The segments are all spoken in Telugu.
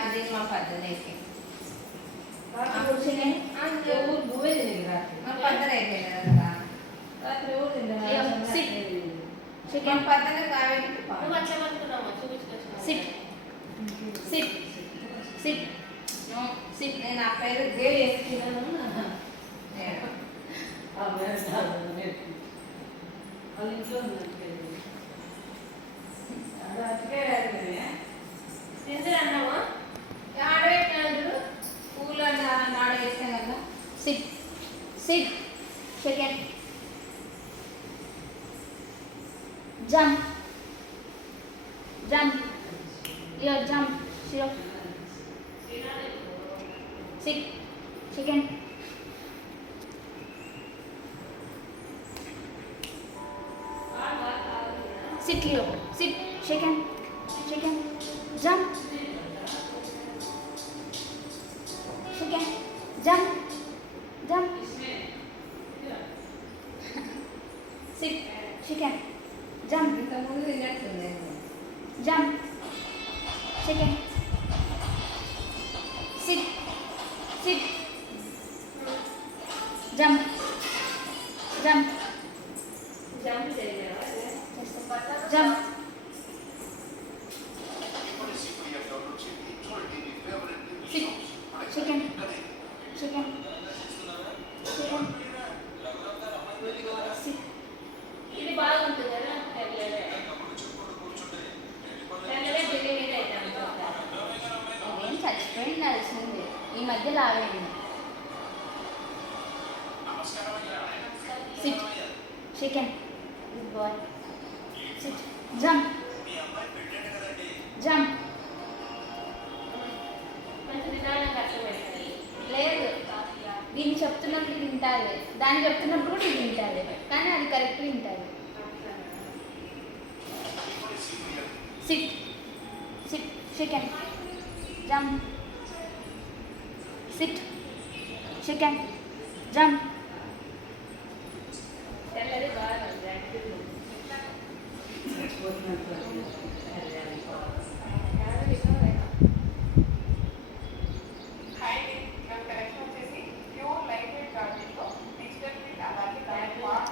రాత్రి మా పద్దనైతే నువ్వే తినేది రాత్రి. మా పద్దన అయిపోయింది కదా రాత్రి ఎవరు తిన్నారు? సిట్ మా సెకండ్ పద్దన కాబట్టి నువ్వు అట్లా పడుతున్నావా చూపించుకొచ్చిన సిట్ సిట్ సిట్ సిట్ నేను ఆ పేరు దేవి ఎత్తినాను. నేను ఆ మేడం కాదు, నేర్పి. వాళ్ళ ఇంట్లో ఉందంటే అది అటుకే రాదులే. తింటే అన్నావా ఆడేటాడు పూలు నాడ వేస్తాం కదా sit sit second jump jump your jump your sit second sit Leo sit second second jump second jump jump sit second jump ఇంతకుముందు తిన్నట్టుంది jump second sit sit jump jump jump చేయలేవా jump sit second second second sit ఇది బాగుంటుంది కదా తెల్లడే తెల్లడే బిర్యానీ అయితే ఇదేం చచ్చిపోయింది నడిచింది ఈ మధ్య లాగైంది sit second good boy sit jump jump కొంచెం నిదానంగా కష్టపడుతుంది లేదు దీన్ని చెప్తున్నప్పుడు ఇది తింటుంది దాన్ని చెప్తున్నప్పుడు కూడా ఇది తింటుంది కానీ అది కరెక్ట్ తింటుంది sit sit second jump sit second jump తెల్లది బాగుంది యాక్టివ్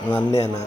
వందేనా